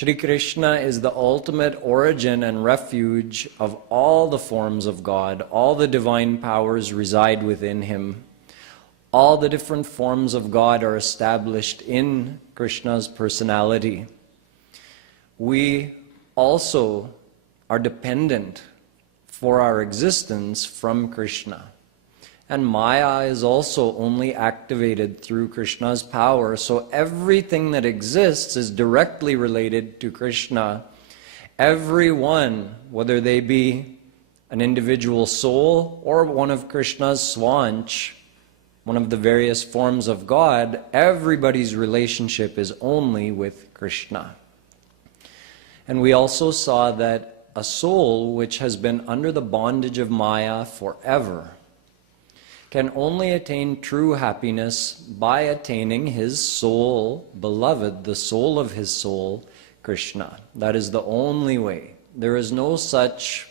Shri Krishna is the ultimate origin and refuge of all the forms of God. All the divine powers reside within him. All the different forms of God are established in Krishna's personality. We also are dependent for our existence from Krishna. And Maya is also only activated through Krishna's power. So everything that exists is directly related to Krishna. Everyone, whether they be an individual soul or one of Krishna's swanch, one of the various forms of God, everybody's relationship is only with Krishna. And we also saw that a soul which has been under the bondage of Maya forever can only attain true happiness by attaining his soul, beloved, the soul of his soul, Krishna. That is the only way. There is no such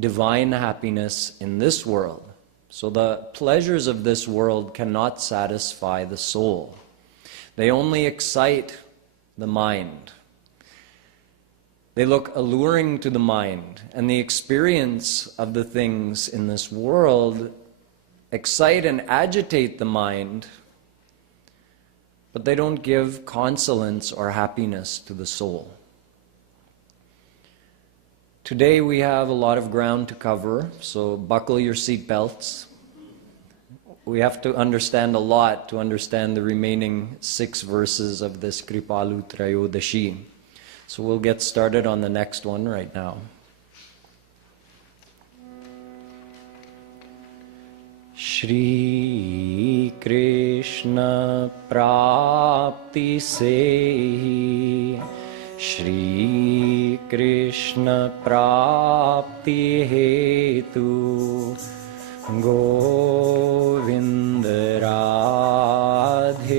divine happiness in this world. So the pleasures of this world cannot satisfy the soul. They only excite the mind. They look alluring to the mind, and the experience of the things in this world excite and agitate the mind, but they don't give consolence or happiness to the soul. Today we have a lot of ground to cover, so buckle your seatbelts. We have to understand a lot to understand the remaining 6 verses of this Kripalu Trayodashi. So we'll get started on the next one right now. Shri Krishna Prapti Se Shri Krishna Prapti Hetu Govinda Radhe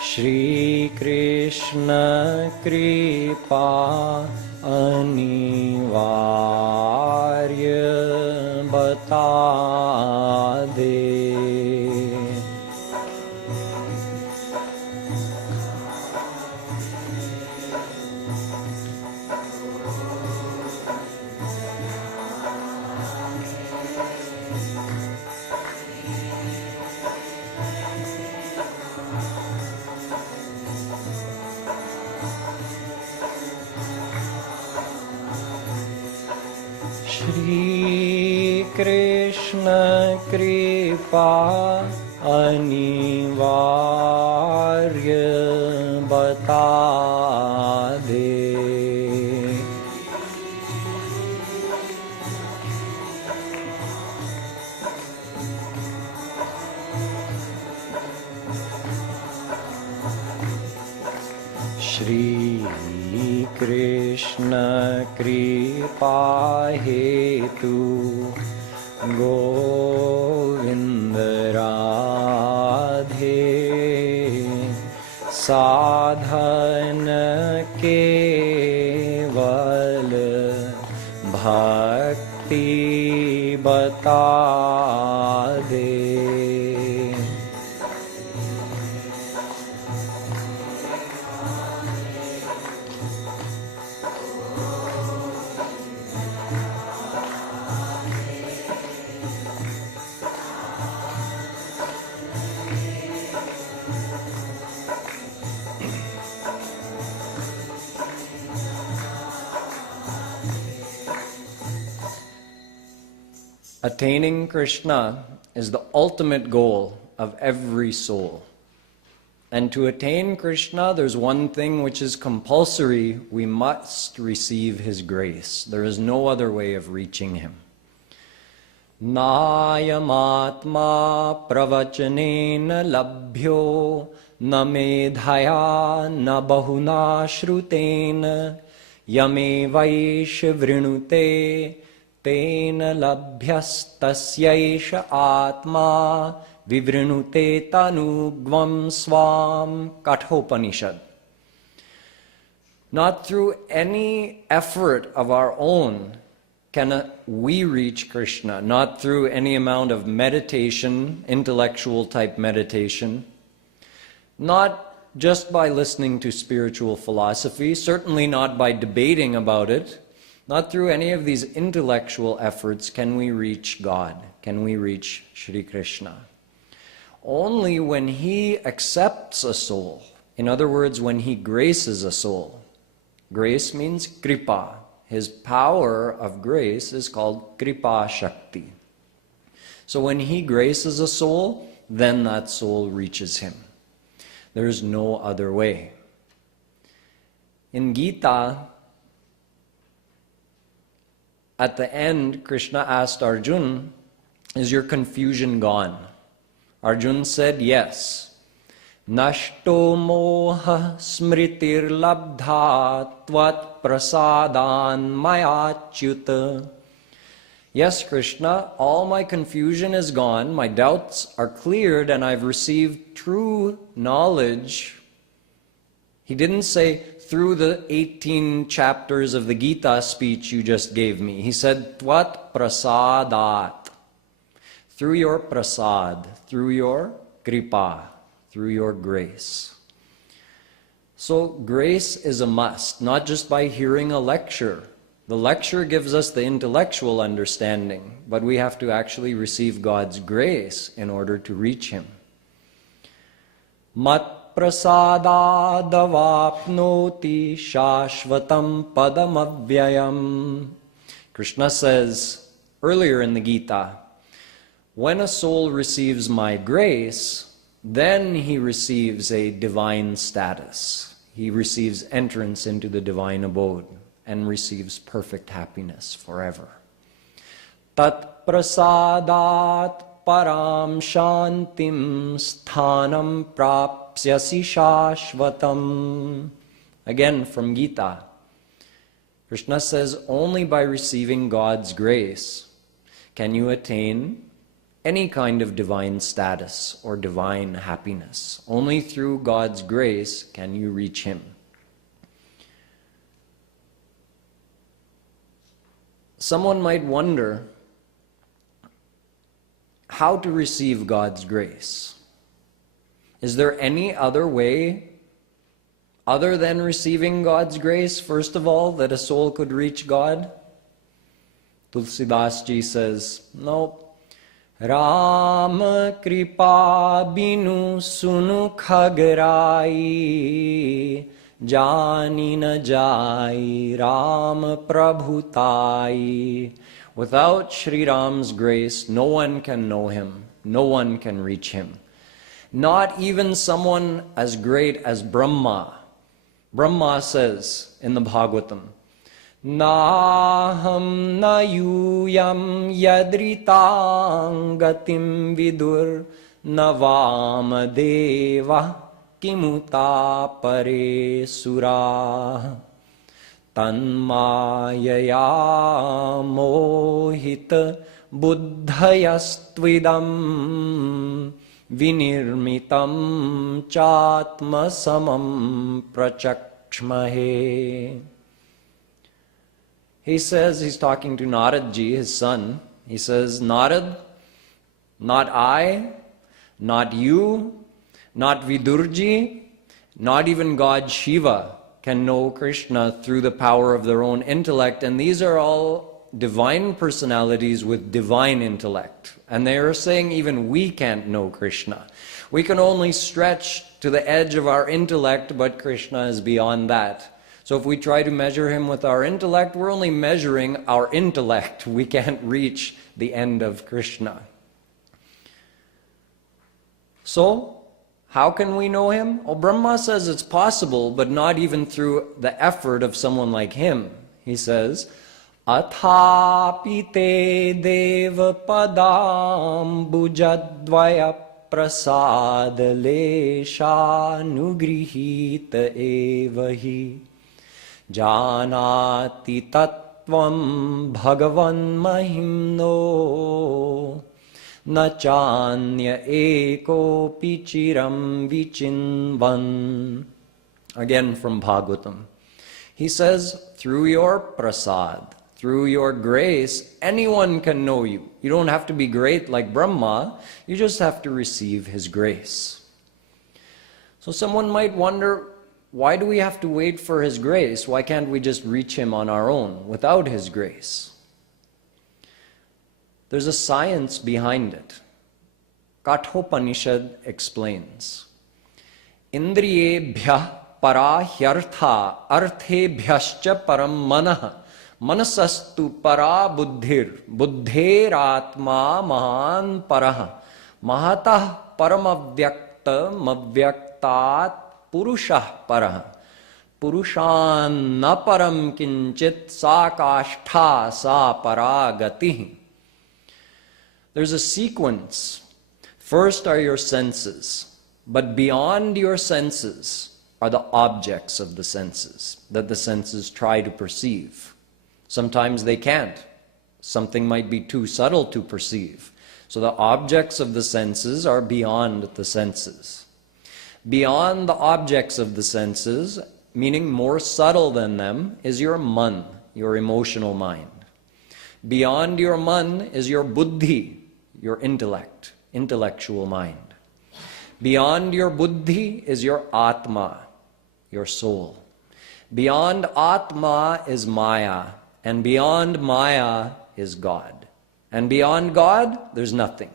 Shri Krishna Kripa Anivarya Bata De. Shri Krishna Kripa Anivarya Bata De. Shri Krishna Kripa Hetu Govinda Radhe Sadhana Keval Bhakti Bata De. Attaining Krishna is the ultimate goal of every soul. And to attain Krishna, there's one thing which is compulsory. We must receive his grace. There is no other way of reaching him. Nayamatma pravachanena labhyo na medhaya na bahuna shrutena yame vaish vrinute Tena labhyastasyesha atma vivrinute tanugvam swam. Kathopanishad. Not through any effort of our own can we reach Krishna, not through any amount of meditation, intellectual type meditation, not just by listening to spiritual philosophy, certainly not by debating about it, not through any of these intellectual efforts can we reach God, can we reach Shri Krishna. Only when He accepts a soul, in other words, when He graces a soul. Grace means Kripa. His power of grace is called Kripa Shakti. So when He graces a soul, then that soul reaches Him. There's no other way. In Gita, at the end, Krishna asked Arjuna, is your confusion gone? Arjuna said, yes. Nashto moha smritir labdha tvat prasadan mayachyuta. Yes, Krishna, all my confusion is gone, my doubts are cleared, and I've received true knowledge. He didn't say, through the 18 chapters of the Gita speech you just gave me. He said, Tvat prasadat. Through your prasad, through your kripa, through your grace. So grace is a must, not just by hearing a lecture. The lecture gives us the intellectual understanding, but we have to actually receive God's grace in order to reach Him. Mat prasadadavapnoti shashvatam padamavyayam. Krishna says earlier in the Gita, when a soul receives my grace, then he receives a divine status. He receives entrance into the divine abode and receives perfect happiness forever. Tat prasadat param shantim sthanam prapsyasi shashvatam. Again from Gita. Krishna says only by receiving God's grace can you attain any kind of divine status or divine happiness. Only through God's grace can you reach Him. Someone might wonder how to receive God's grace. Is there any other way other than receiving God's grace, first of all, that a soul could reach God? Tulsidas Ji says, no. Ram kripa binu sunu khagarai jani na jai Ram prabhutai. Without Sri Ram's grace, no one can know Him, no one can reach Him. Not even someone as great as Brahma. Brahma says in the Bhagavatam, Naham na yuyam yadritang gatim vidur navam deva kimuta pare sura tanmayaya mohita buddhayastvidam vinirmitam chatma samam prachakshmahe. He says, he's talking to Narad Ji, his son. He says, Narad, not I, not you, not Vidurji, not even God Shiva can know Krishna through the power of their own intellect. And these are all divine personalities with divine intellect. And they are saying even we can't know Krishna. We can only stretch to the edge of our intellect, but Krishna is beyond that. So if we try to measure Him with our intellect, we're only measuring our intellect. We can't reach the end of Krishna. So, how can we know Him? Well, Brahma says it's possible, but not even through the effort of someone like him. He says, Athapi te deva padam bujadvaya prasad lesha nugrihita evahi Janati tattvam bhagavan mahimno nachanya eko pichiram vichinvan. Again from Bhagavatam. He says, through your prasad, through your grace, anyone can know you. You don't have to be great like Brahma, you just have to receive his grace. So someone might wonder, why do we have to wait for His grace? Why can't we just reach Him on our own without His grace? There's a science behind it. Kathopanishad explains, Indriyebhyah para hyartha arthebhyascha param manah manasastu para buddhir buddheratma mahan parah mahatah paramavyaktam avyaktat purushah parah purushan na param kinchit sa kashtha sa paragati. There's a sequence. First are your senses, but beyond your senses are the objects of the senses that the senses try to perceive. Sometimes they can't. Something might be too subtle to perceive. So the objects of the senses are beyond the senses. Beyond the objects of the senses, meaning more subtle than them, is your man, your emotional mind. Beyond your man is your buddhi, your intellect, intellectual mind. Beyond your buddhi is your atma, your soul. Beyond atma is maya, and beyond maya is God. And beyond God, there's nothing.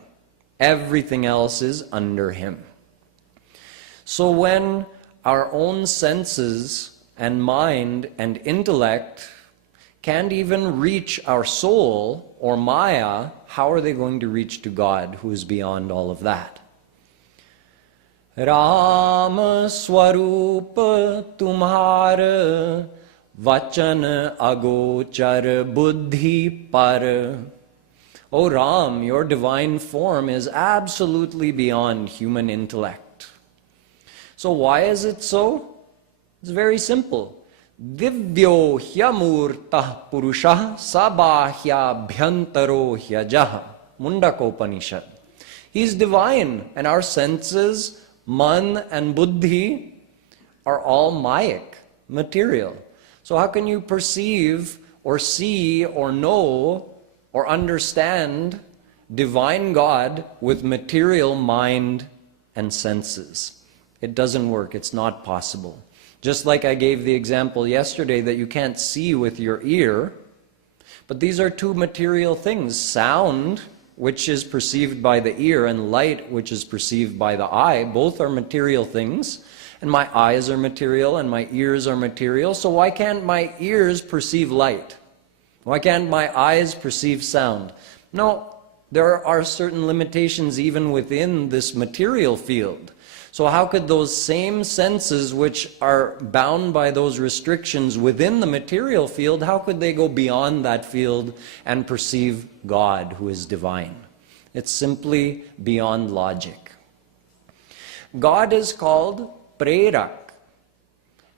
Everything else is under Him. So when our own senses and mind and intellect can't even reach our soul or maya, how are they going to reach to God, who is beyond all of that? Ram swarup tumhar vachan agochar buddhi par. O Ram, your divine form is absolutely beyond human intellect. So why is it so? It's very simple. Divyo hyamurtah purushah sabahya bhyantaro hyajah. Mundakopanishad. He's divine, and our senses, man and buddhi, are all mayic, material. So how can you perceive or see or know or understand divine God with material mind and senses? It doesn't work. It's not possible. Just like I gave the example yesterday that you can't see with your ear, but these are two material things. Sound, which is perceived by the ear, and light, which is perceived by the eye, both are material things. And my eyes are material and my ears are material, so why can't my ears perceive light? Why can't my eyes perceive sound? No, there are certain limitations even within this material field. So how could those same senses which are bound by those restrictions within the material field, how could they go beyond that field and perceive God, who is divine? It's simply beyond logic. God is called Prerak,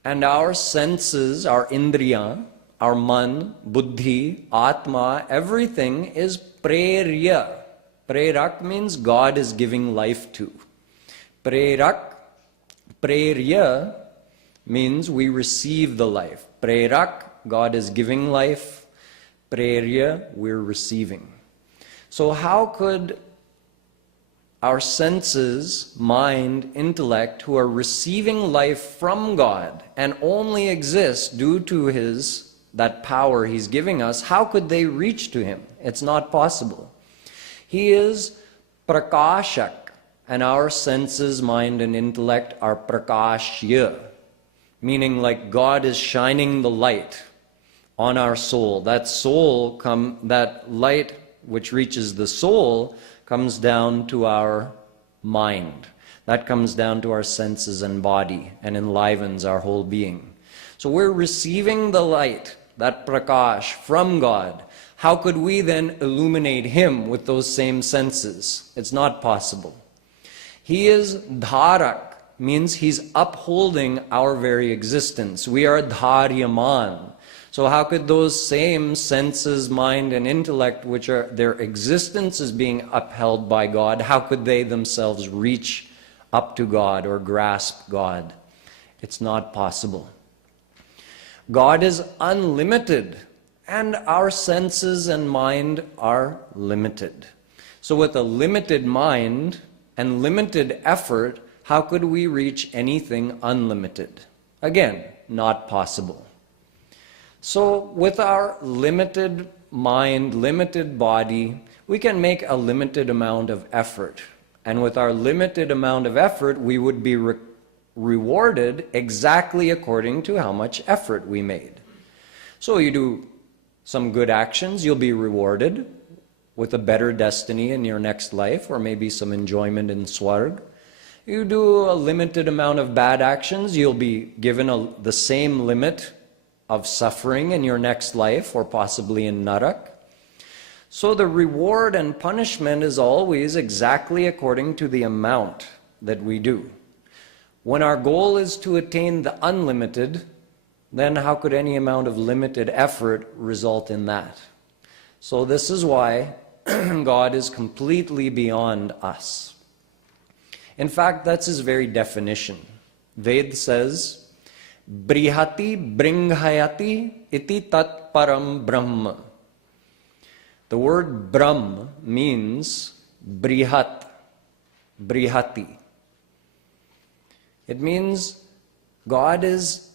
and our senses, our indriya, our man, buddhi, atma, everything is prerya. Prerak means God is giving life to. Prerak, prerya means we receive the life. Prerak, God is giving life. Prerya, we're receiving. So how could our senses, mind, intellect, who are receiving life from God and only exist due to that power He's giving us, how could they reach to Him? It's not possible. He is prakashak, and our senses, mind, and intellect are prakashya, meaning like God is shining the light on our soul. That light which reaches the soul comes down to our mind. That comes down to our senses and body and enlivens our whole being. So we're receiving the light, that prakash, from God. How could we then illuminate Him with those same senses? It's not possible. He is dharak, means He's upholding our very existence. We are dharyaman. So how could those same senses, mind, and intellect, which are their existence is being upheld by God, how could they themselves reach up to God or grasp God? It's not possible. God is unlimited, and our senses and mind are limited. So with a limited mind and limited effort, how could we reach anything unlimited? Again, not possible. So with our limited mind, limited body, we can make a limited amount of effort. And with our limited amount of effort, we would be rewarded exactly according to how much effort we made. So you do some good actions, you'll be rewarded with a better destiny in your next life, or maybe some enjoyment in Swarg. You do a limited amount of bad actions, you'll be given the same limit of suffering in your next life, or possibly in Narak. So the reward and punishment is always exactly according to the amount that we do. When our goal is to attain the unlimited, then how could any amount of limited effort result in that? So this is why God is completely beyond us. In fact, that's his very definition. Ved says, Brihati Bringhayati iti tat param Brahma. The word Brahm means Brihat, Brihati. It means God is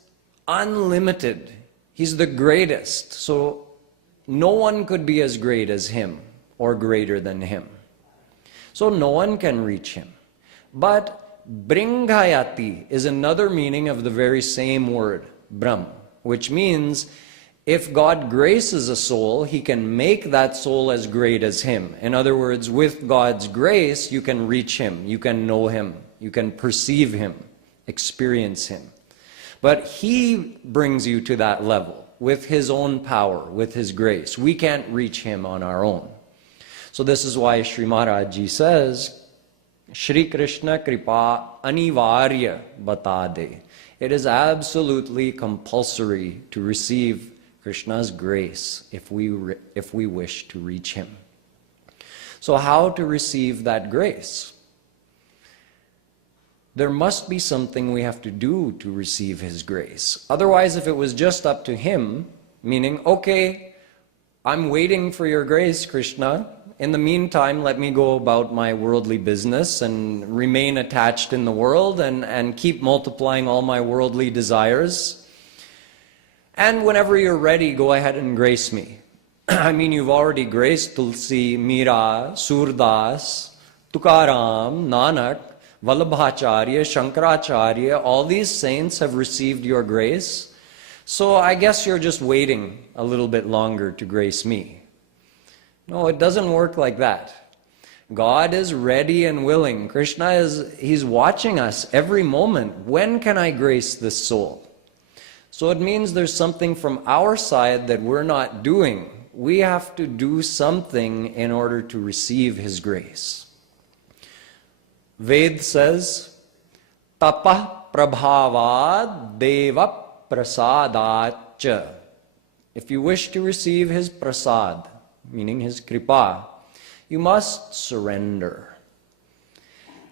unlimited. He's the greatest. So no one could be as great as him or greater than him. So no one can reach him. But Bringhayati is another meaning of the very same word, Brahm, which means if God graces a soul, he can make that soul as great as him. In other words, with God's grace, you can reach him, you can know him, you can perceive him, experience him. But he brings you to that level with his own power, with his grace. We can't reach him on our own. So this is why Sri Maharaj Ji says, Shri Krishna Kripa Anivarya Batade. It is absolutely compulsory to receive Krishna's grace if we wish to reach him. So how to receive that grace? There must be something we have to do to receive his grace. Otherwise, if it was just up to him, meaning, okay, I'm waiting for your grace, Krishna. In the meantime, let me go about my worldly business and remain attached in the world and keep multiplying all my worldly desires. And whenever you're ready, go ahead and grace me. I mean, you've already graced Tulsi, Meera, Surdas, Tukaram, Nanak, Vallabhacharya, Shankaracharya. All these saints have received your grace. So I guess you're just waiting a little bit longer to grace me. No, it doesn't work like that. God is ready and willing. Krishna he's watching us every moment. When can I grace this soul? So it means there's something from our side that we're not doing. We have to do something in order to receive his grace. Ved says, Tapah prabhavad deva prasadat. If you wish to receive his prasad, meaning his kripa, you must surrender.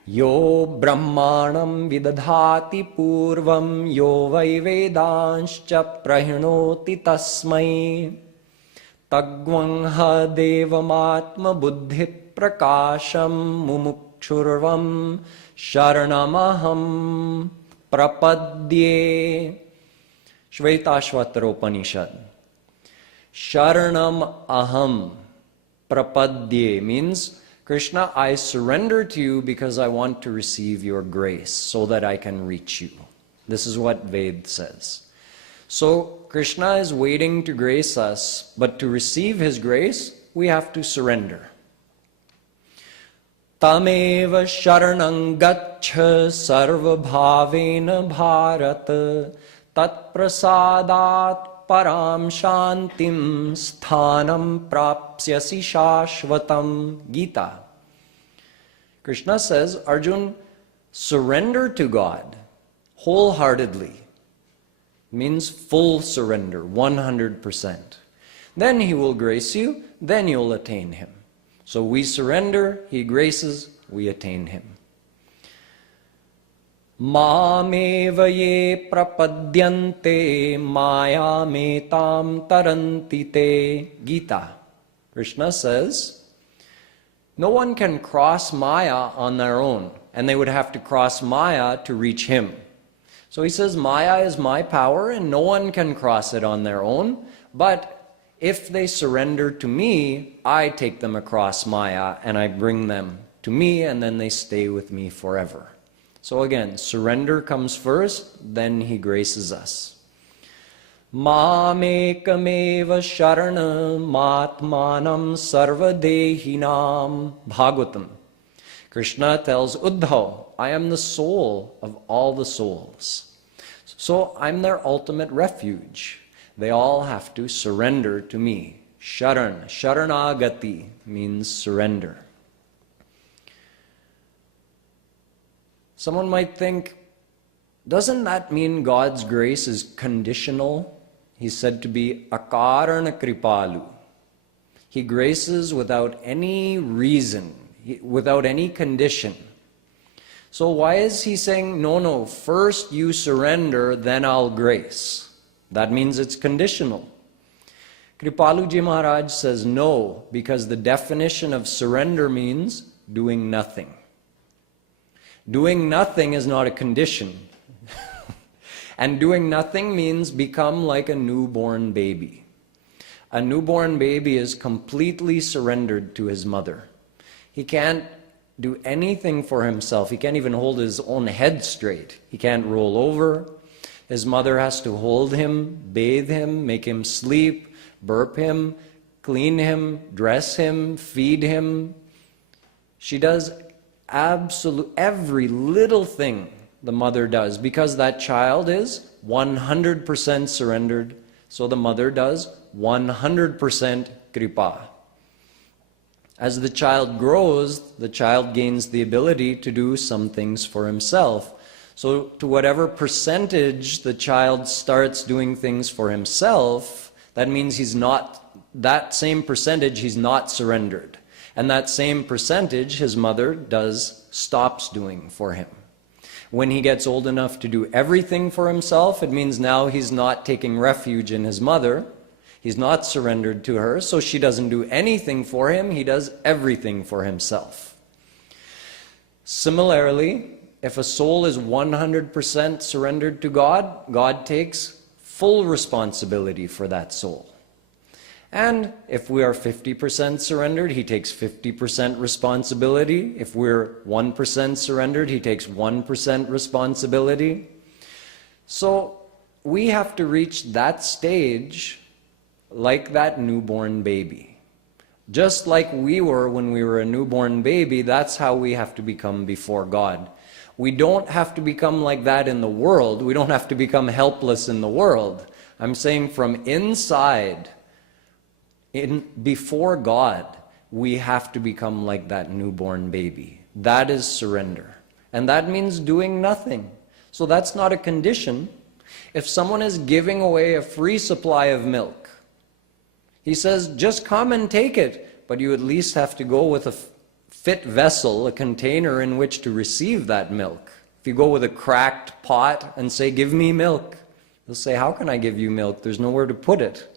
Yo brahmanam vidadhati purvam yo vai vedanscha prahinoti tasmai tagvangha devamatma buddhi prakasham mumukshurvam sharanamaham prapadye. Shvetashvataropanishad. Sharanam aham prapadye means, Krishna, I surrender to you because I want to receive your grace so that I can reach you. This is what Ved says. So Krishna is waiting to grace us, but to receive his grace, we have to surrender. Tameva sharanam gaccha sarva bhavena bharata tat prasadat param shantim sthanam prapsyasi shashvatam. Gita. Krishna says, Arjun, surrender to God wholeheartedly. Means full surrender, 100%. Then he will grace you, then you'll attain him. So we surrender, he graces, we attain him. Mameva ye prapadyante maya metam taranti te. Gita. Krishna says, no one can cross Maya on their own and they would have to cross Maya to reach him. So he says, Maya is my power and no one can cross it on their own, but if they surrender to me, I take them across Maya and I bring them to me, and then they stay with me forever. So again, surrender comes first, then he graces us. Mamekameva sharanam atmanam sarvadehinam. Bhagavatam. Krishna tells Uddhav, I am the soul of all the souls. So I'm their ultimate refuge. They all have to surrender to me. Sharan, sharanagati means surrender. Someone might think, doesn't that mean God's grace is conditional? He's said to be akarana kripalu. He graces without any reason, without any condition. So why is he saying, no, first you surrender, then I'll grace? That means it's conditional. Kripaluji Maharaj says no, because the definition of surrender means doing nothing. Doing nothing is not a condition. And doing nothing means become like a newborn baby. A newborn baby is completely surrendered to his mother. He can't do anything for himself. He can't even hold his own head straight. He can't roll over. His mother has to hold him, bathe him, make him sleep, burp him, clean him, dress him, feed him. She does every little thing the mother does, because that child is 100% surrendered. So the mother does 100% kripa. As the child grows, the child gains the ability to do some things for himself. So to whatever percentage the child starts doing things for himself, that means he's not, that same percentage he's not surrendered. And that same percentage his mother stops doing for him. When he gets old enough to do everything for himself, it means now he's not taking refuge in his mother. He's not surrendered to her, so she doesn't do anything for him. He does everything for himself. Similarly, if a soul is 100% surrendered to God, God takes full responsibility for that soul. And if we are 50% surrendered, he takes 50% responsibility. If we're 1% surrendered, he takes 1% responsibility. So we have to reach that stage like that newborn baby. Just like we were when we were a newborn baby, that's how we have to become before God. We don't have to become like that in the world. We don't have to become helpless in the world. I'm saying from inside, before God, we have to become like that newborn baby. That is surrender. And that means doing nothing. So that's not a condition. If someone is giving away a free supply of milk, he says, just come and take it, but you at least have to go with a fit vessel, a container in which to receive that milk. If you go with a cracked pot and say, give me milk, they'll say, how can I give you milk? There's nowhere to put it.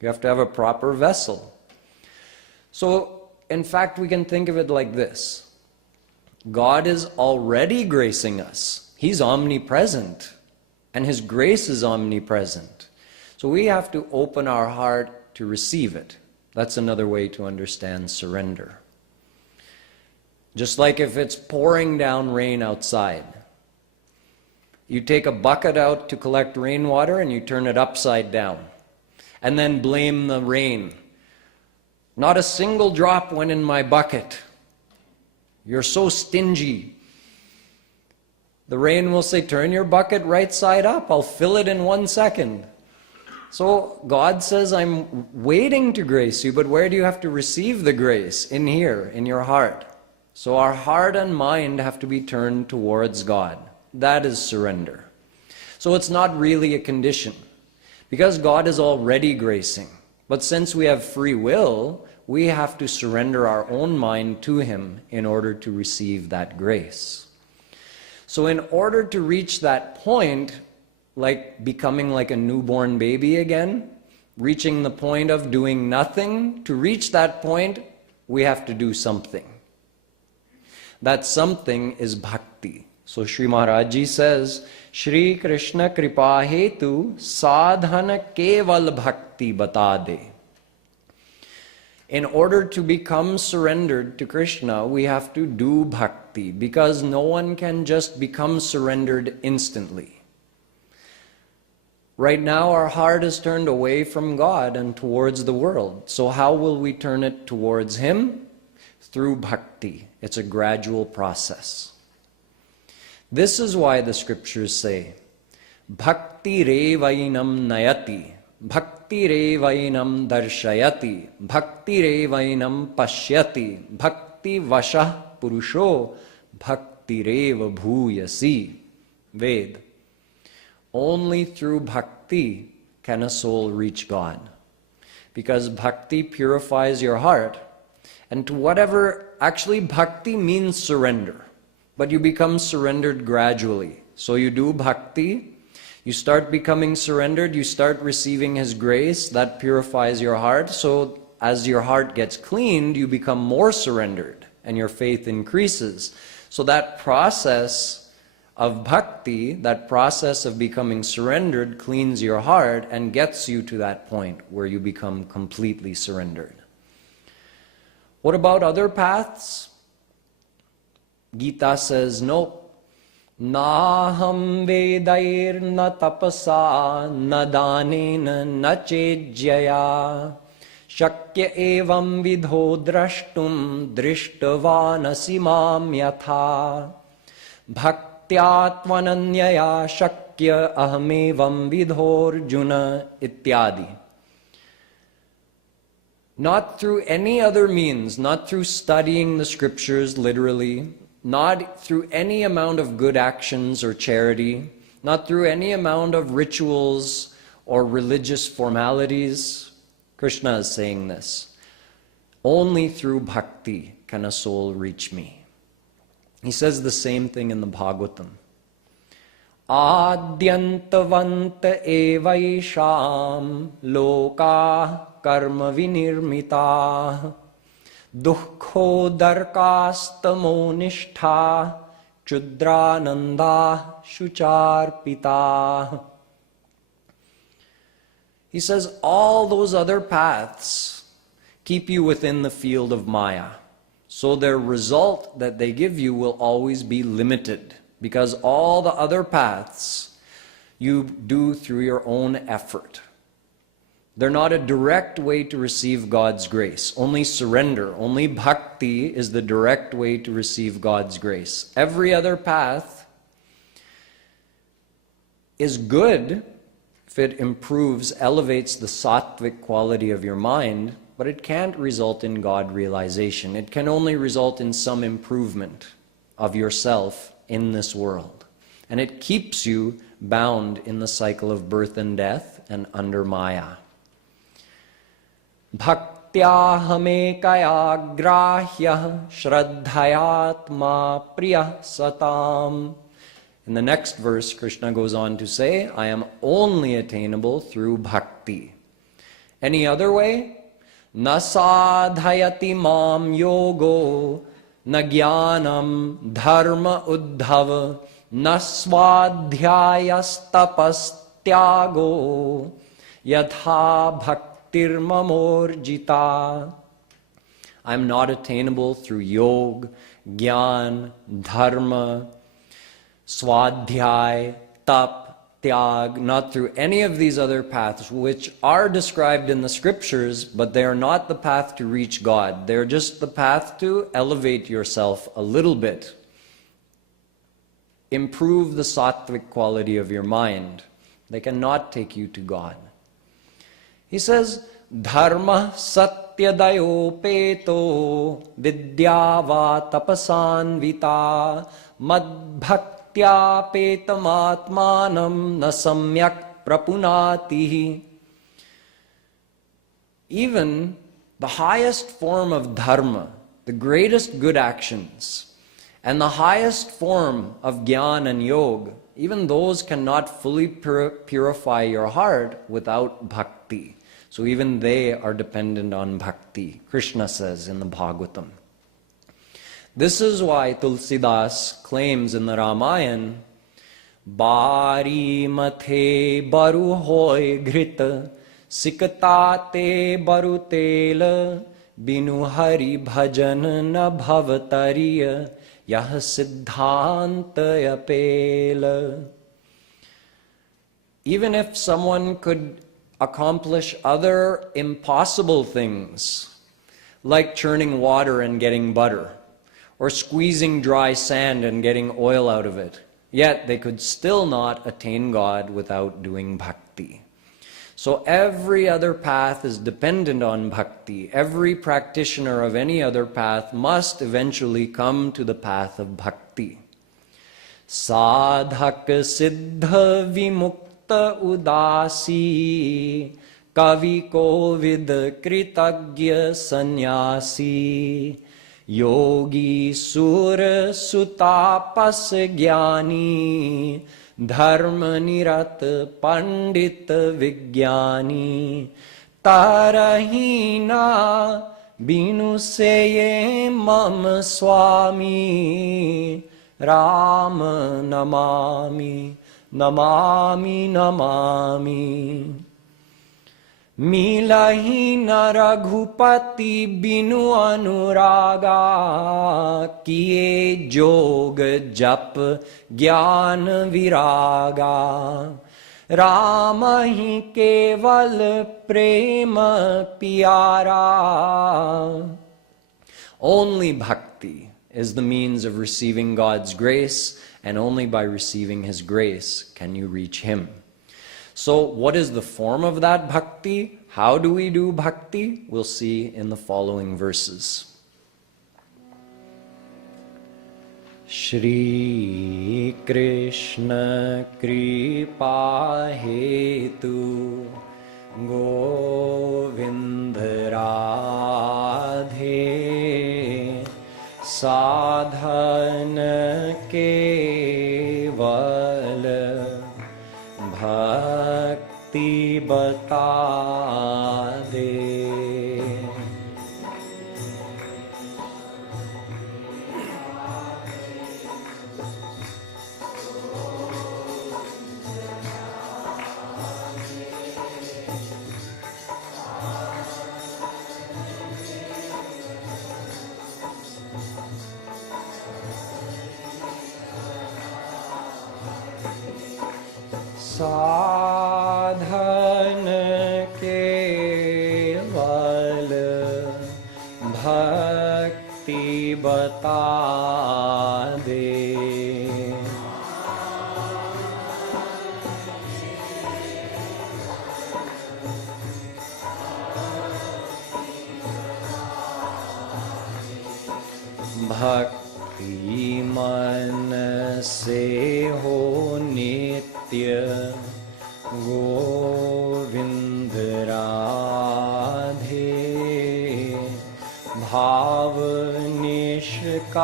You have to have a proper vessel. So, in fact, we can think of it like this. God is already gracing us. He's omnipresent, and His grace is omnipresent. So we have to open our heart to receive it. That's another way to understand surrender. Just like if it's pouring down rain outside. You take a bucket out to collect rainwater and you turn it upside down. And then blame the rain. Not a single drop went in my bucket. You're so stingy. The rain will say, turn your bucket right side up. I'll fill it in 1 second. So God says, I'm waiting to grace you, but where do you have to receive the grace? In here, in your heart. So our heart and mind have to be turned towards God. That is surrender. So it's not really a condition. Because God is already gracing. But since we have free will, we have to surrender our own mind to Him in order to receive that grace. So in order to reach that point, like becoming like a newborn baby again, reaching the point of doing nothing, to reach that point, we have to do something. That something is bhakti. So Sri Maharaj Ji says, Shri Krishna Kripa Hetu Sadhana Keval Bhakti Bata De. In order to become surrendered to Krishna, we have to do bhakti, because no one can just become surrendered instantly. Right now, our heart is turned away from God and towards the world. So how will we turn it towards Him? Through bhakti. It's a gradual process. This is why the scriptures say, Bhakti revainam nayati, Bhakti revainam darshayati, Bhakti revainam pashyati, Bhakti vasha purusho, Bhakti reva bhuyasi. Ved. Only through bhakti can a soul reach God. Because bhakti purifies your heart. And to whatever, actually bhakti means surrender. But you become surrendered gradually. So you do bhakti, you start becoming surrendered, you start receiving His grace, that purifies your heart. So as your heart gets cleaned, you become more surrendered and your faith increases. So that process of bhakti, that process of becoming surrendered, cleans your heart and gets you to that point where you become completely surrendered. What about other paths? Gita says, no. Naham vedair na tapasa na danena na chejyaya shakya evam vidho drashtum drishtavanasi mam yatha bhaktyatvananyaya shakya ahamevam vidhorjuna ityadi. Not through any other means, not through studying the scriptures literally, not through any amount of good actions or charity, not through any amount of rituals or religious formalities. Krishna is saying this. Only through bhakti can a soul reach me. He says the same thing in the Bhagavatam. Adyantavanta evaisham loka karma vinirmita dukkho darkastamo nishtha chudrananda shucharpita. He says all those other paths keep you within the field of Maya. So their result that they give you will always be limited, because all the other paths you do through your own effort. They're not a direct way to receive God's grace. Only surrender, only bhakti is the direct way to receive God's grace. Every other path is good if it improves, elevates the sattvic quality of your mind, but it can't result in God realization. It can only result in some improvement of yourself in this world. And it keeps you bound in the cycle of birth and death and under Maya. Bhaktyahame grahya shraddhayatma priya satam. In the next verse, Krishna goes on to say, I am only attainable through bhakti. Any other way? Na sadhayati mam yogo na jnanam dharma uddhava na swadhyayastapastyago yatha bhaktirmamorjita. I am not attainable through yoga, jnana, dharma, swadhyay, tap, tyag, not through any of these other paths which are described in the scriptures, but they are not the path to reach God. They're just the path to elevate yourself a little bit. Improve the sattvic quality of your mind. They cannot take you to God. He says, Dharma satyadayopeto vidyava tapasanvita madbhaktyapetam na samyak prapunati. Even the highest form of dharma, the greatest good actions, and the highest form of jnana and yoga, even those cannot fully purify your heart without bhakti. So even they are dependent on bhakti, Krishna says in the Bhagavatam. This is why Tulsidas claims in the Ramayana, Bari mathe baru hoy ghrita, siktate baru tela, binu hari bhajan na bhavatariya, yah siddhantaya pela. Even if someone could accomplish other impossible things, like churning water and getting butter, or squeezing dry sand and getting oil out of it, yet they could still not attain God without doing bhakti. So every other path is dependent on bhakti. Every practitioner of any other path must eventually come to the path of bhakti. Sadhak siddha vimukta udasi, kavi kovid kritagya sannyasi, yogi sur sutapas jnani, dharma nirat pandit vigyani, tarahina binu seye mam swami, Ram namami, namami, namami. Milahina raghupati binu anuraga, kiye jog jap gyan viraga. Rama hi keval prema pyara. Only bhakti is the means of receiving God's grace, and only by receiving His grace can you reach Him. So what is the form of that bhakti? How do we do bhakti? We'll see in the following verses. Shri Krishna Kripa Hetu Govind Radhe Sadhana Keval Bhakti bata de. Sadhana keval bhakti bata de. Bhakti man se ho nitya Govind Radhe Bhav Nishkam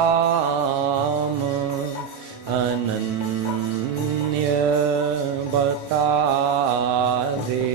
Ananya Bata De.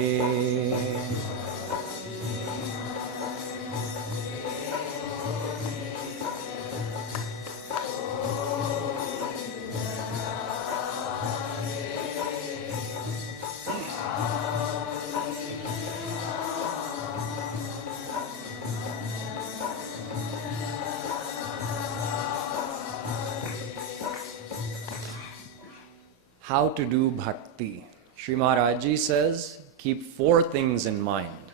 How to do bhakti? Sri Maharaji says, keep 4 things in mind.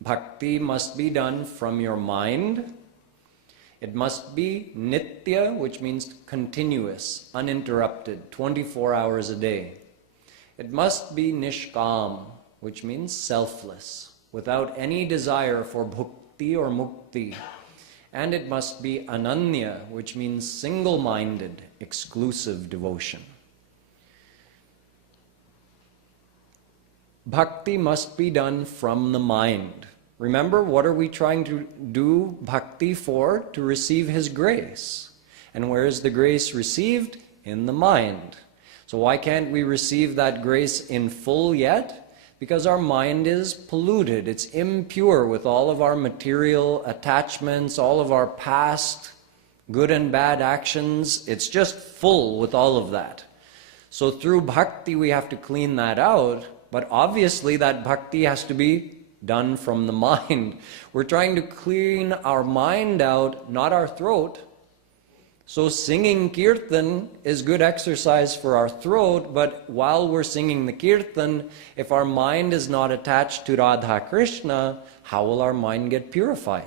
Bhakti must be done from your mind. It must be nitya, which means continuous, uninterrupted, 24 hours a day. It must be nishkam, which means selfless, without any desire for bhukti or mukti. And it must be ananya, which means single-minded, exclusive devotion. Bhakti must be done from the mind. Remember, what are we trying to do bhakti for? To receive His grace. And where is the grace received? In the mind. So why can't we receive that grace in full yet? Because our mind is polluted. It's impure with all of our material attachments, all of our past Good and bad actions, it's just full with all of that. So through bhakti we have to clean that out, but obviously that bhakti has to be done from the mind. We're trying to clean our mind out, not our throat. So singing kirtan is good exercise for our throat, but while we're singing the kirtan, if our mind is not attached to Radha Krishna, how will our mind get purified?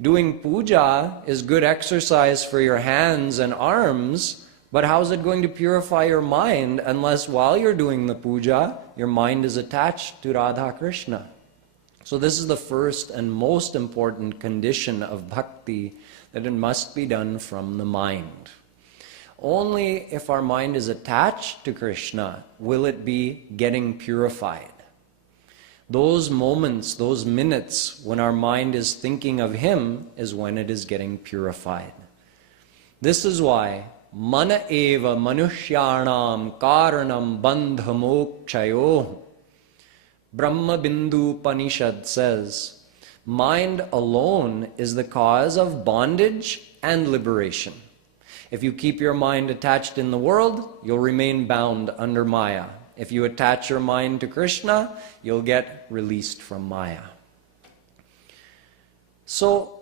Doing puja is good exercise for your hands and arms, but how is it going to purify your mind unless while you're doing the puja, your mind is attached to Radha Krishna? So this is the first and most important condition of bhakti, that it must be done from the mind. Only if our mind is attached to Krishna will it be getting purified. Those moments, those minutes when our mind is thinking of Him is when it is getting purified. This is why mana eva manushyanam karanam bandha mokshayoh. Brahma Bindu Upanishad says, mind alone is the cause of bondage and liberation. If you keep your mind attached in the world, you'll remain bound under Maya. If you attach your mind to Krishna, you'll get released from Maya. So,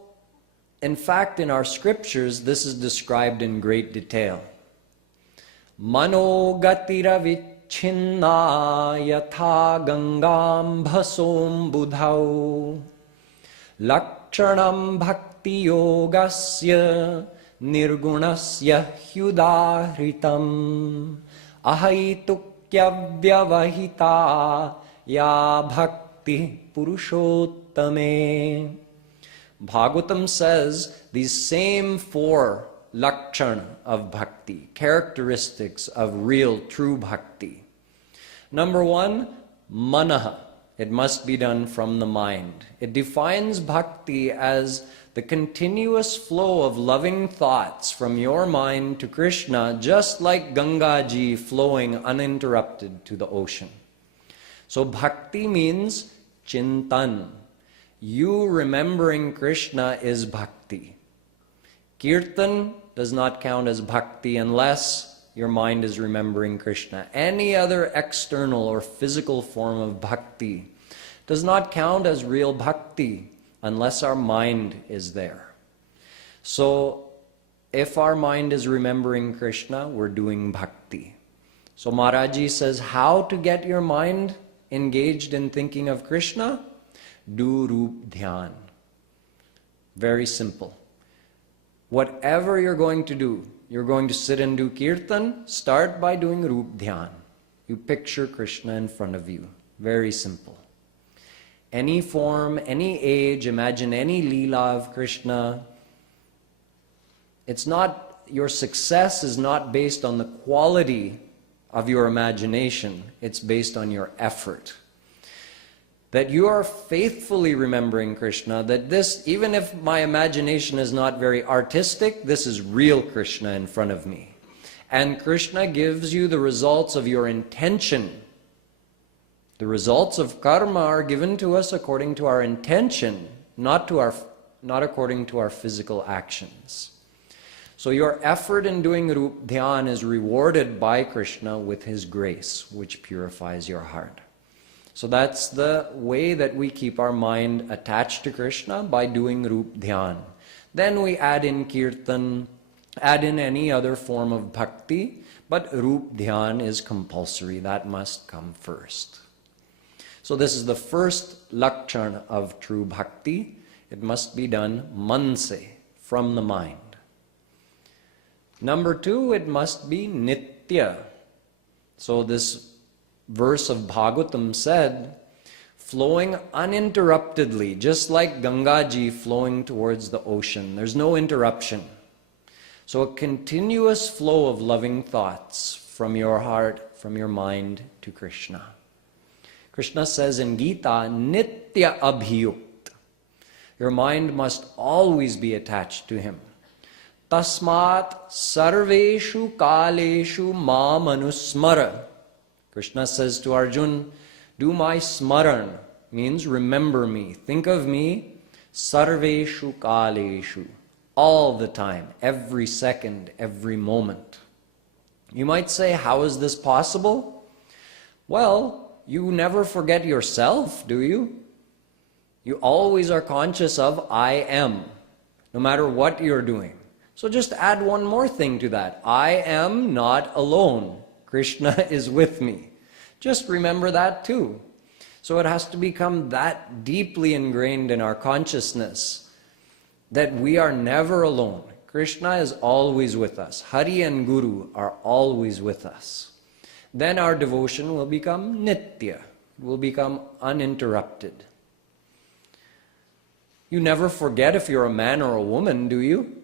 in fact, in our scriptures, this is described in great detail. Mano gatira vichhinna yatha gangam bhasom budhau lakshanam bhakti yogasya nirgunasya hyudahritam ahaitukyavyavahita ya bhakti purushottame. Bhagavatam says these same four lakshana of bhakti, characteristics of real, true bhakti. Number one, manaha. It must be done from the mind. It defines bhakti as the continuous flow of loving thoughts from your mind to Krishna, just like Ganga ji flowing uninterrupted to the ocean. So bhakti means chintan. You remembering Krishna is bhakti. Kirtan does not count as bhakti unless your mind is remembering Krishna. Any other external or physical form of bhakti does not count as real bhakti unless our mind is there. So if our mind is remembering Krishna, we're doing bhakti. So Maharaji says how to get your mind engaged in thinking of Krishna? Do Roop Dhyan. Very simple. Whatever you're going to do, you're going to sit and do kirtan, start by doing Roop Dhyan. You picture Krishna in front of you. Very simple. Any form, any age, imagine any leela of Krishna. It's not, your success is not based on the quality of your imagination. It's based on your effort. That you are faithfully remembering Krishna, that this, even if my imagination is not very artistic, this is real Krishna in front of me. And Krishna gives you the results of your intention. The results of karma are given to us according to our intention, not according to our physical actions. So your effort in doing Roop Dhyan is rewarded by Krishna with His grace, which purifies your heart. So that's the way that we keep our mind attached to Krishna, by doing Roop Dhyan. Then we add in Kirtan, add in any other form of bhakti, but Roop Dhyan is compulsory. That must come first. So this is the first lakshana of true bhakti. It must be done manse, from the mind. Number two, it must be nitya. So this verse of Bhagavatam said, flowing uninterruptedly, just like Ganga ji flowing towards the ocean. There's no interruption. So a continuous flow of loving thoughts from your heart, from your mind to Krishna. Krishna says in Gita, nitya abhiyukt. Your mind must always be attached to Him. Tasmat sarveshu kaleshu mam anusmara. Krishna says to Arjuna, do my smaran, means remember me, think of me, sarveshu kaleshu, all the time, every second, every moment. You might say, how is this possible? Well, you never forget yourself, do you? You always are conscious of I am, no matter what you're doing. So just add one more thing to that. I am not alone. Krishna is with me. Just remember that too. So it has to become that deeply ingrained in our consciousness that we are never alone. Krishna is always with us. Hari and Guru are always with us. Then our devotion will become nitya. It will become uninterrupted. You never forget if you're a man or a woman, do you?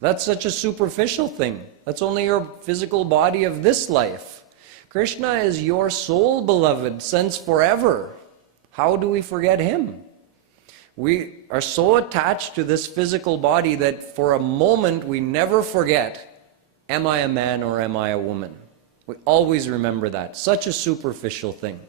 That's such a superficial thing. That's only your physical body of this life. Krishna is your soul, beloved, since forever. How do we forget him? We are so attached to this physical body that for a moment we never forget, am I a man or am I a woman? We always remember that. Such a superficial thing.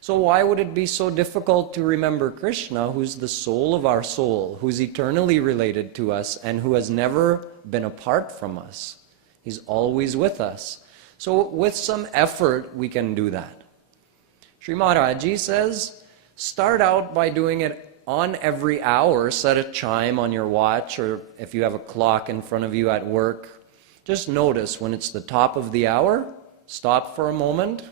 So why would it be so difficult to remember Krishna, who's the soul of our soul, who's eternally related to us, and who has never been apart from us? He's always with us. So with some effort, we can do that. Sri Maharaji says, start out by doing it on every hour. Set a chime on your watch, or if you have a clock in front of you at work, just notice when it's the top of the hour, stop for a moment,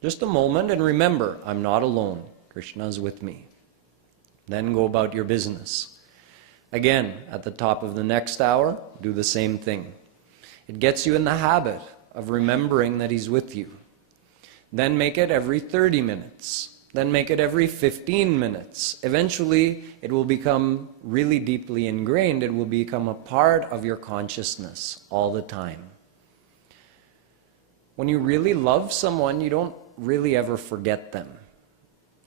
just a moment, and remember, I'm not alone. Krishna is with me. Then go about your business. Again, at the top of the next hour, do the same thing. It gets you in the habit of remembering that he's with you. Then make it every 30 minutes. Then make it every 15 minutes. Eventually, it will become really deeply ingrained. It will become a part of your consciousness all the time. When you really love someone, you don't really ever forget them.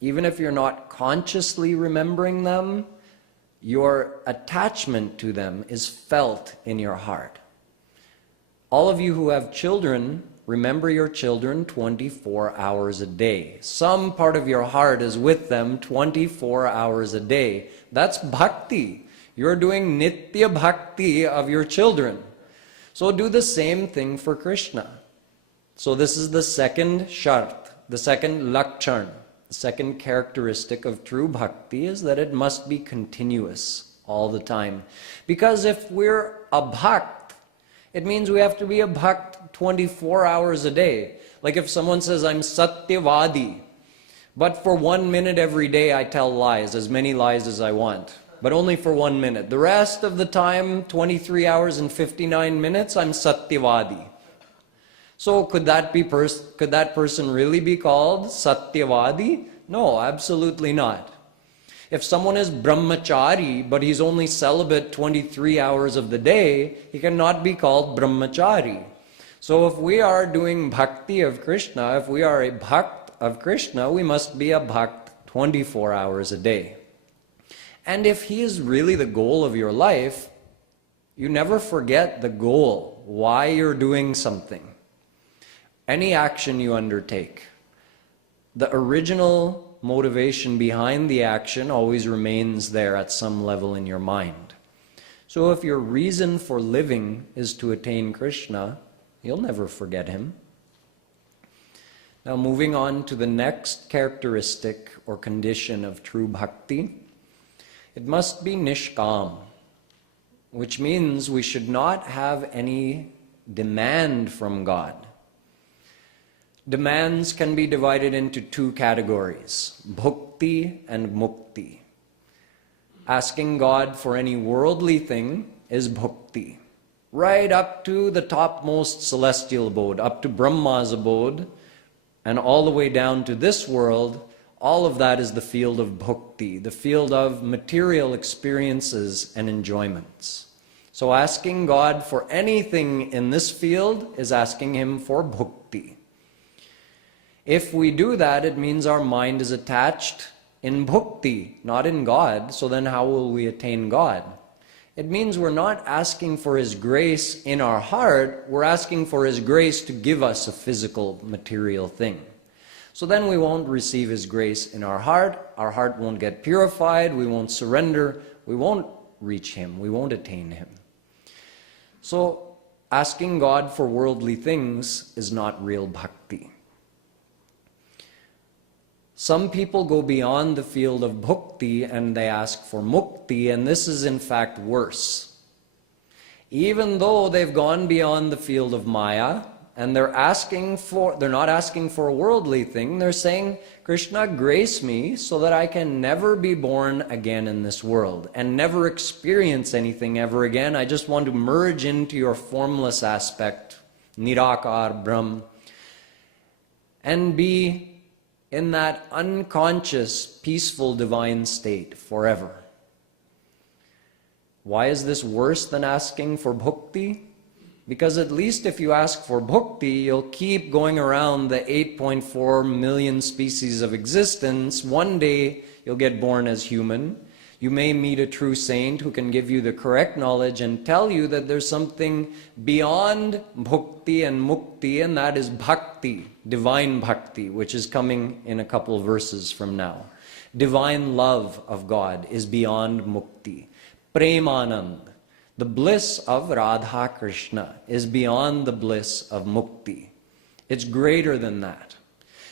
Even if you're not consciously remembering them, your attachment to them is felt in your heart. All of you who have children, remember your children 24 hours a day. Some part of your heart is with them 24 hours a day. That's bhakti. You're doing nitya bhakti of your children. So do the same thing for Krishna. So this is the second shart, the second lakshan, the second characteristic of true bhakti is that it must be continuous all the time. Because if we're a bhakt, it means we have to be a bhakt 24 hours a day. Like if someone says, I'm satyavadi, but for 1 minute every day I tell lies, as many lies as I want, but only for 1 minute. The rest of the time, 23 hours and 59 minutes, I'm satyavadi. So could that person really be called satyavadi? No, absolutely not. If someone is brahmachari, but he's only celibate 23 hours of the day, he cannot be called brahmachari. So if we are doing bhakti of Krishna, if we are a bhakt of Krishna, we must be a bhakt 24 hours a day. And if he is really the goal of your life, you never forget the goal, why you're doing something. Any action you undertake, the original motivation behind the action always remains there at some level in your mind. So if your reason for living is to attain Krishna, you'll never forget him. Now moving on to the next characteristic or condition of true bhakti, it must be nishkam, which means we should not have any demand from God. Demands can be divided into two categories, bhukti and mukti. Asking God for any worldly thing is bhukti. Right up to the topmost celestial abode, up to Brahma's abode, and all the way down to this world, all of that is the field of bhukti, the field of material experiences and enjoyments. So asking God for anything in this field is asking him for bhukti. If we do that, it means our mind is attached in bhukti, not in God. So then how will we attain God? It means we're not asking for his grace in our heart, we're asking for his grace to give us a physical, material thing. So then we won't receive his grace in our heart won't get purified, we won't surrender, we won't reach Him. We won't attain Him. So asking God for worldly things is not real bhakti. Some people go beyond the field of bhakti and they ask for mukti, and this is in fact worse. Even though they've gone beyond the field of maya, and they're not asking for a worldly thing, they're saying, Krishna, grace me so that I can never be born again in this world and never experience anything ever again. I just want to merge into your formless aspect, Nirakar, Brahm, and be in that unconscious, peaceful, divine state forever. Why is this worse than asking for bhakti? Because at least if you ask for bhakti, you'll keep going around the 8.4 million species of existence. One day, you'll get born as human. You may meet a true saint who can give you the correct knowledge and tell you that there's something beyond bhakti and mukti, and that is bhakti, divine bhakti, which is coming in a couple of verses from now. Divine love of God is beyond mukti. Premanand, the bliss of Radha Krishna, is beyond the bliss of mukti. It's greater than that.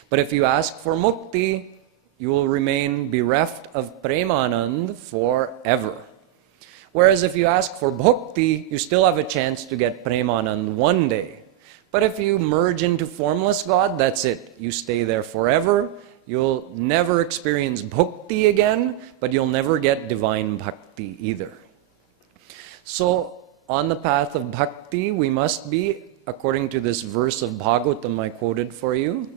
But if you ask for mukti, you will remain bereft of Premanand forever. Whereas if you ask for bhakti, you still have a chance to get Premanand one day. But if you merge into formless God, that's it. You stay there forever. You'll never experience bhakti again, but you'll never get divine bhakti either. So, on the path of bhakti, we must be, according to this verse of Bhagavatam I quoted for you,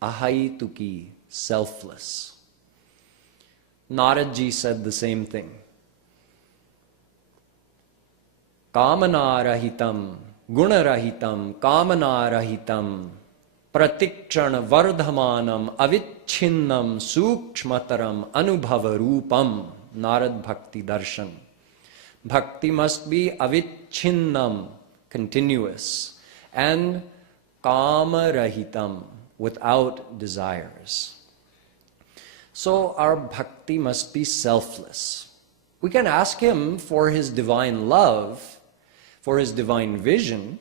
ahaituki, selfless. Naradji said the same thing. Kamanarahitam, gunarahitam, kamanarahitam, pratikshana vardhamanam, avichinnam, sukshmataram, anubhavarupam, Narad Bhakti Darshan. Bhakti must be avichinnam, continuous, and kamarahitam, without desires. So our bhakti must be selfless. We can ask Him for His divine love, for His divine vision,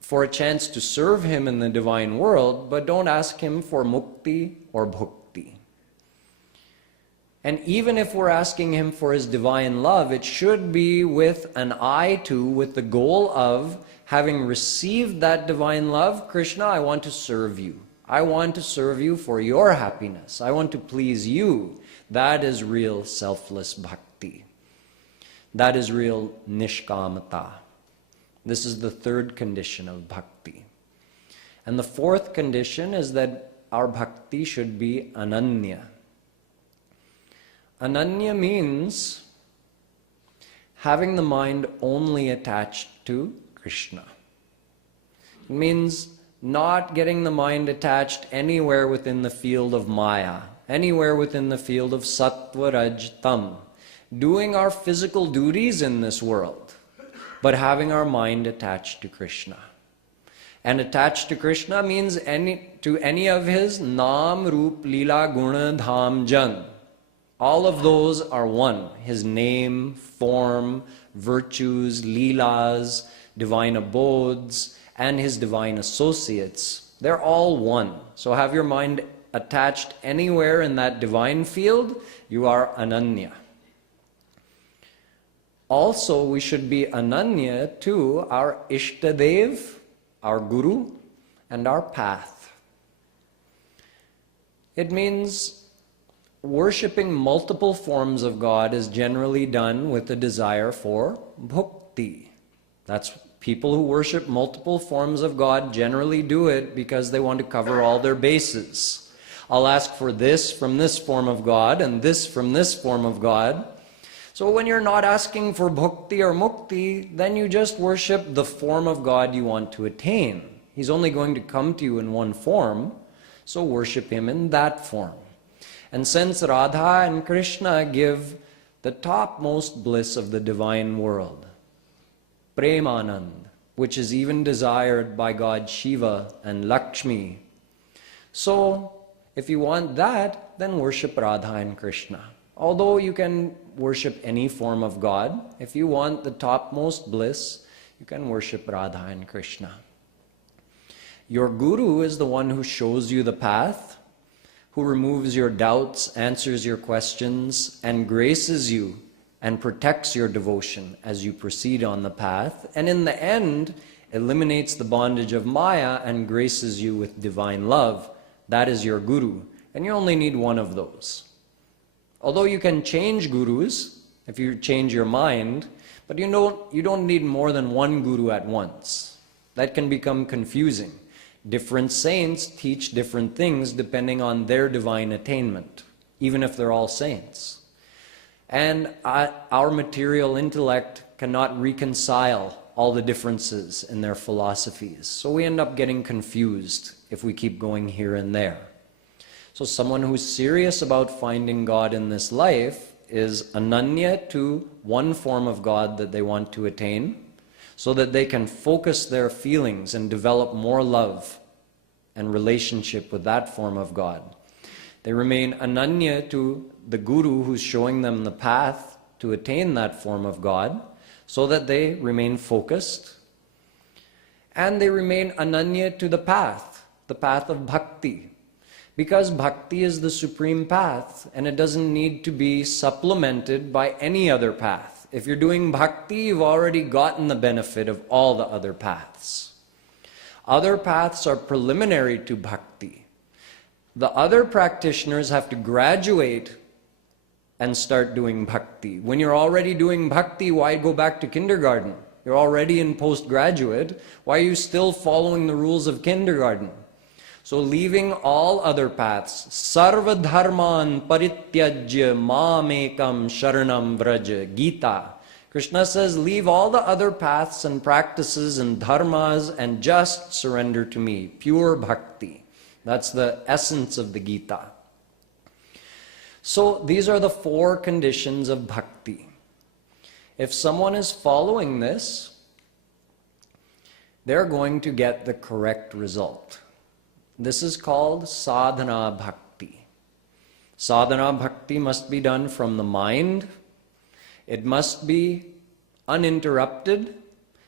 for a chance to serve Him in the divine world, but don't ask Him for mukti or bhakti. And even if we're asking Him for His divine love, it should be with an eye to, with the goal of having received that divine love, Krishna, I want to serve you. I want to serve you for your happiness. I want to please you. That is real selfless bhakti. That is real nishkamata. This is the third condition of bhakti. And the fourth condition is that our bhakti should be ananya. Ananya means having the mind only attached to Krishna. It means not getting the mind attached anywhere within the field of maya, anywhere within the field of sattva, raj, tam, doing our physical duties in this world, but having our mind attached to Krishna. And attached to Krishna means to any of His Nam, Roop, Leela, Guna, Dham, Jan. All of those are one. His name, form, virtues, leelas, divine abodes, and His divine associates. They're all one. So have your mind attached anywhere in that divine field, you are ananya. Also, we should be ananya to our Ishtadev, our Guru, and our path. It means worshipping multiple forms of God is generally done with a desire for bhakti. That's people who worship multiple forms of God generally do it because they want to cover all their bases. I'll ask for this from this form of God and this from this form of God. So when you're not asking for bhakti or mukti, then you just worship the form of God you want to attain. He's only going to come to you in one form, so worship Him in that form. And since Radha and Krishna give the topmost bliss of the divine world, Premanand, which is even desired by God Shiva and Lakshmi. So, if you want that, then worship Radha and Krishna. Although you can worship any form of God, if you want the topmost bliss, you can worship Radha and Krishna. Your guru is the one who shows you the path, who removes your doubts, answers your questions, and graces you and protects your devotion as you proceed on the path, and in the end, eliminates the bondage of Maya and graces you with divine love. That is your guru, and you only need one of those. Although you can change gurus if you change your mind, but you don't need more than one guru at once. That can become confusing. Different saints teach different things depending on their divine attainment, even if they're all saints. And our material intellect cannot reconcile all the differences in their philosophies. So we end up getting confused if we keep going here and there. So someone who's serious about finding God in this life is ananya to one form of God that they want to attain, so that they can focus their feelings and develop more love and relationship with that form of God. They remain ananya to the guru who's showing them the path to attain that form of God, so that they remain focused. And they remain ananya to the path of bhakti. Because bhakti is the supreme path, and it doesn't need to be supplemented by any other path. If you're doing bhakti, you've already gotten the benefit of all the other paths. Other paths are preliminary to bhakti. The other practitioners have to graduate and start doing bhakti. When you're already doing bhakti, why go back to kindergarten? You're already in postgraduate. Why are you still following the rules of kindergarten? So leaving all other paths, sarva dharman parityajya mamekam sharanam vraja, Gita. Krishna says, leave all the other paths and practices and dharmas and just surrender to me, pure bhakti. That's the essence of the Gita. So these are the 4 conditions of bhakti. If someone is following this, they're going to get the correct result. This is called sadhana bhakti. Sadhana bhakti must be done from the mind. It must be uninterrupted,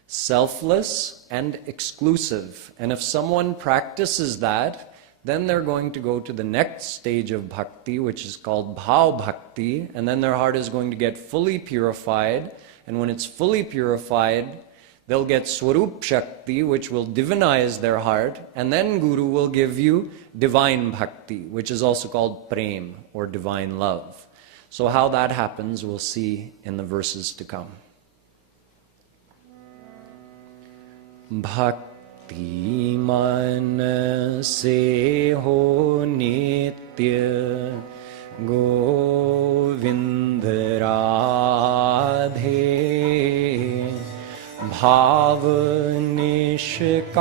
selfless, and exclusive. And if someone practices that, then they're going to go to the next stage of bhakti, which is called bhav bhakti, and then their heart is going to get fully purified. And when it's fully purified, they'll get Swarup Shakti, which will divinize their heart, and then Guru will give you divine bhakti, which is also called prem, or divine love. So how that happens, we'll see in the verses to come. Bhakti man se ho nitya Govind Radhe Bhav nishkam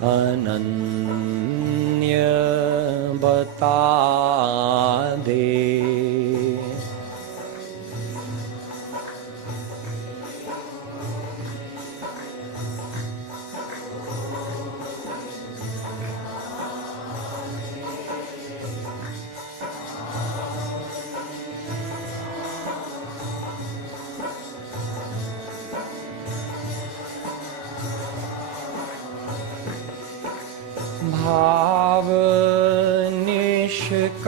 ananya bata de. Bhav nishkam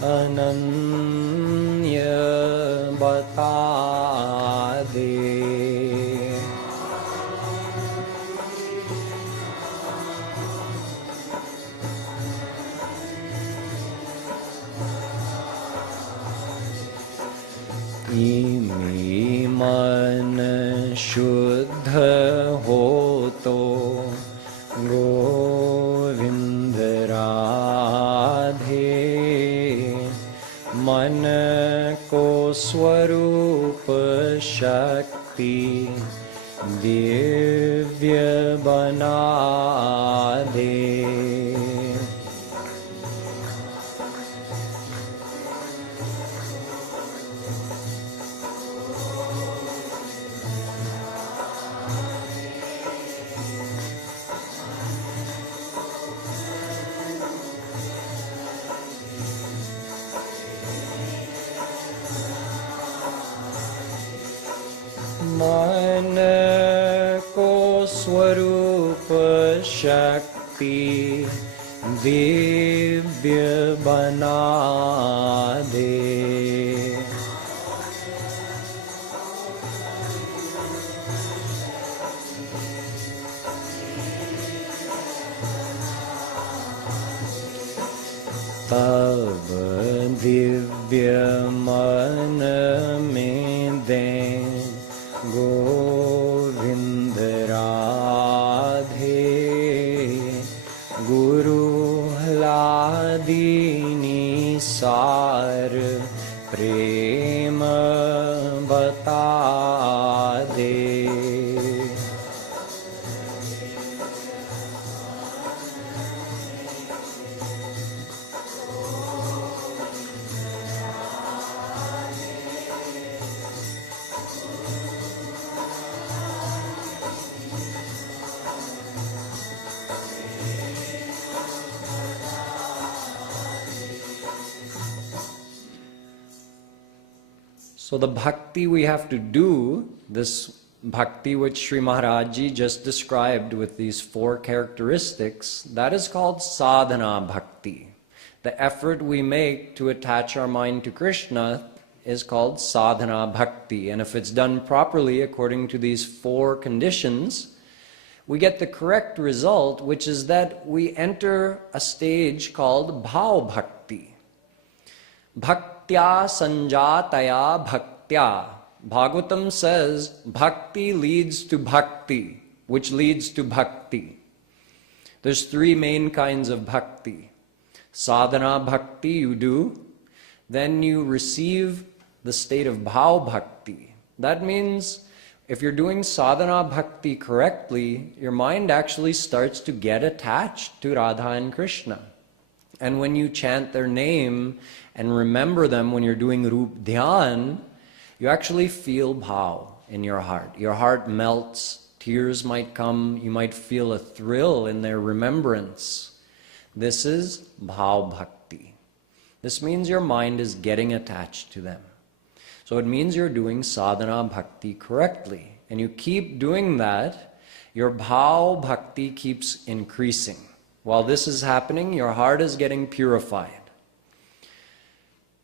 ananya bata de. Imi man shuddha hoto Govind Radhe Man ko swarup shakti divya bana de. मन को स्वरूप शक्ति दिव्य बना दे। तब दिव्य मन में दे गोविंद राधे, गुरु ह्लादिनी सार प्रेम बता दे। So the bhakti we have to do, this bhakti which Sri Maharaj Ji just described with these 4 characteristics, that is called sadhana bhakti. The effort we make to attach our mind to Krishna is called sadhana bhakti. And if it's done properly according to these 4 conditions, we get the correct result, which is that we enter a stage called bhav bhakti. Bhaktya sanjataya bhaktya. Bhagavatam says bhakti leads to bhakti, which leads to bhakti. There's 3 main kinds of bhakti. Sadhana bhakti you do, then you receive the state of bhav bhakti. That means if you're doing sadhana bhakti correctly, your mind actually starts to get attached to Radha and Krishna. And when you chant their name and remember them when you're doing Rup Dhyan, you actually feel bhav in your heart. Your heart melts, tears might come, you might feel a thrill in their remembrance. This is bhav bhakti. This means your mind is getting attached to them. So it means you're doing sadhana bhakti correctly. And you keep doing that, your bhav bhakti keeps increasing. While this is happening, your heart is getting purified.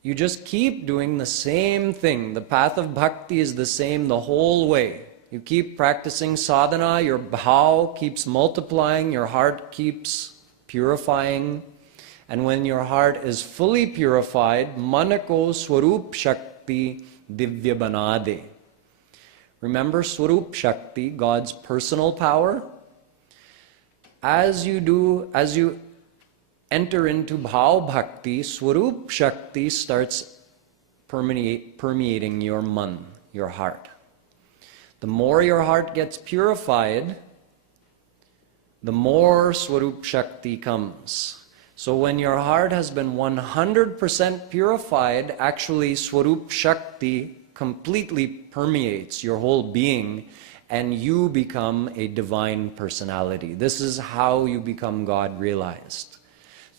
You just keep doing the same thing. The path of bhakti is the same the whole way. You keep practicing sadhana, your bhav keeps multiplying, your heart keeps purifying. And when your heart is fully purified, manako swarup shakti divya banade. Remember swarup shakti, God's personal power? As you enter into bhav bhakti, swarup shakti starts permeating your man, your heart. The more your heart gets purified, the more swarup shakti comes. So when your heart has been 100% purified, actually swarup shakti completely permeates your whole being, and you become a divine personality. This is how you become God realized,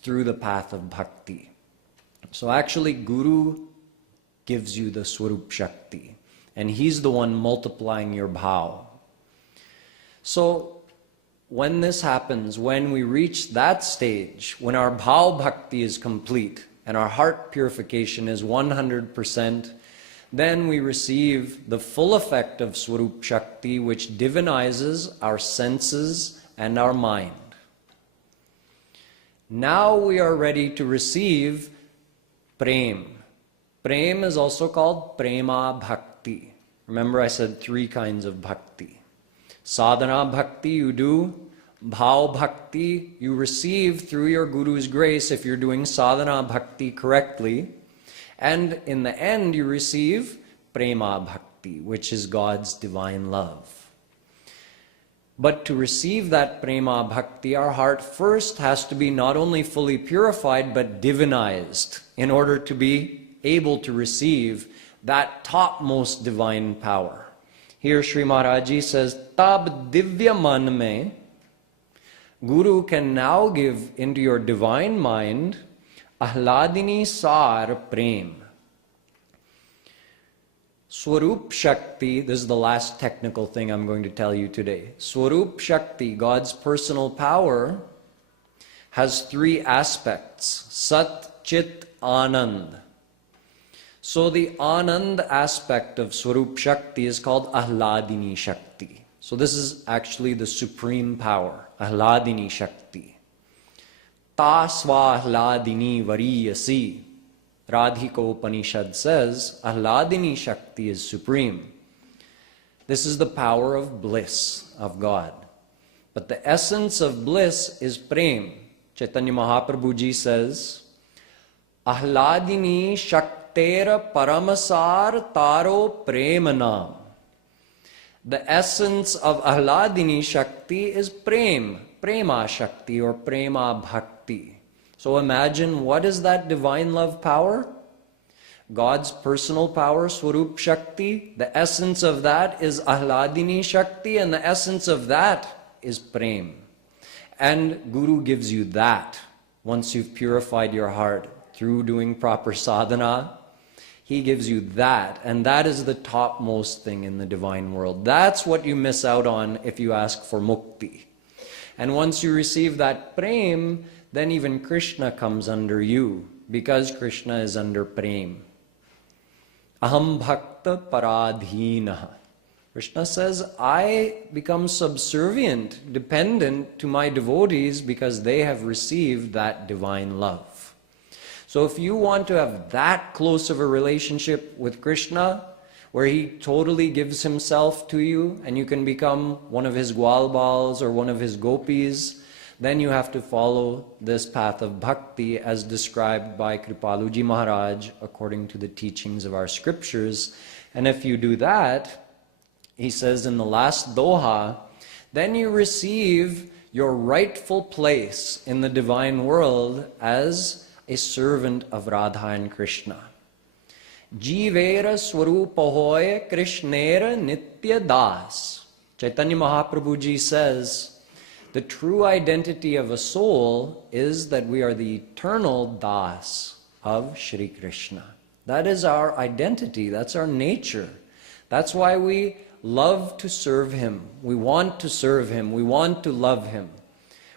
through the path of bhakti. So actually Guru gives you the swarup shakti, and he's the one multiplying your bhav. So when this happens, when we reach that stage, when our bhav bhakti is complete and our heart purification is 100%, then we receive the full effect of swarup shakti, which divinizes our senses and our mind. Now we are ready to receive prem. Prem is also called prema bhakti. Remember I said 3 kinds of bhakti. Sadhana bhakti you do, bhav bhakti you receive through your Guru's grace if you're doing sadhana bhakti correctly. And in the end you receive prema bhakti, which is God's divine love. But to receive that prema bhakti, our heart first has to be not only fully purified, but divinized in order to be able to receive that topmost divine power. Here Sri Maharaj Ji says, Tab divya man mein, Guru can now give into your divine mind ahladini sar prem. Swarup Shakti, this is the last technical thing I'm going to tell you today. Swarup Shakti, God's personal power, has three aspects. Sat, Chit, Anand. So the Anand aspect of Swarup Shakti is called Ahladini Shakti. So this is actually the supreme power, Ahladini Shakti. Ta sva Ahladini variyasi. Radhika Upanishad says, Ahladini Shakti is supreme. This is the power of bliss of God. But the essence of bliss is prem. Chaitanya Mahaprabhu ji says, Ahladini Shaktera Paramasar Taro Premanam. The essence of Ahladini Shakti is prem, Prema Shakti or Prema Bhakti. So imagine, what is that divine love power? God's personal power, Swarup Shakti. The essence of that is Ahladini Shakti, and the essence of that is Prem. And Guru gives you that once you've purified your heart through doing proper sadhana. He gives you that, and that is the topmost thing in the divine world. That's what you miss out on if you ask for mukti. And once you receive that Prem, then even Krishna comes under you, because Krishna is under Prem. Aham bhakta paradhina. Krishna says, I become subservient, dependent to my devotees because they have received that divine love. So if you want to have that close of a relationship with Krishna, where he totally gives himself to you and you can become one of his gwalbals or one of his gopis, then you have to follow this path of bhakti as described by Kripaluji Maharaj according to the teachings of our scriptures. And if you do that, he says in the last doha, then you receive your rightful place in the divine world as a servant of Radha and Krishna. Jivera swarupahoya Krishnera nitya das. Chaitanya Mahaprabhu ji says, the true identity of a soul is that we are the eternal das of Shri Krishna. That is our identity, that's our nature. That's why we love to serve him. We want to serve him, we want to love him.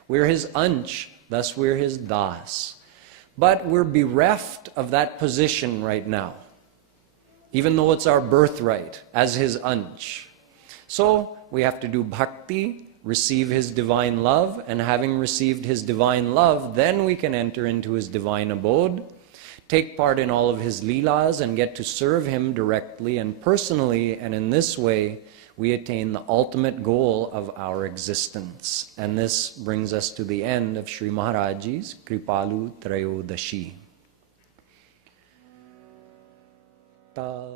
We're his ansh, thus we're his das. But we're bereft of that position right now, even though it's our birthright as his ansh. So we have to do bhakti, receive his divine love, and having received his divine love, then we can enter into his divine abode, take part in all of his leelas, and get to serve him directly and personally, and in this way we attain the ultimate goal of our existence. And this brings us to the end of Sri Maharajji's Kripalu Trayodashi. Ta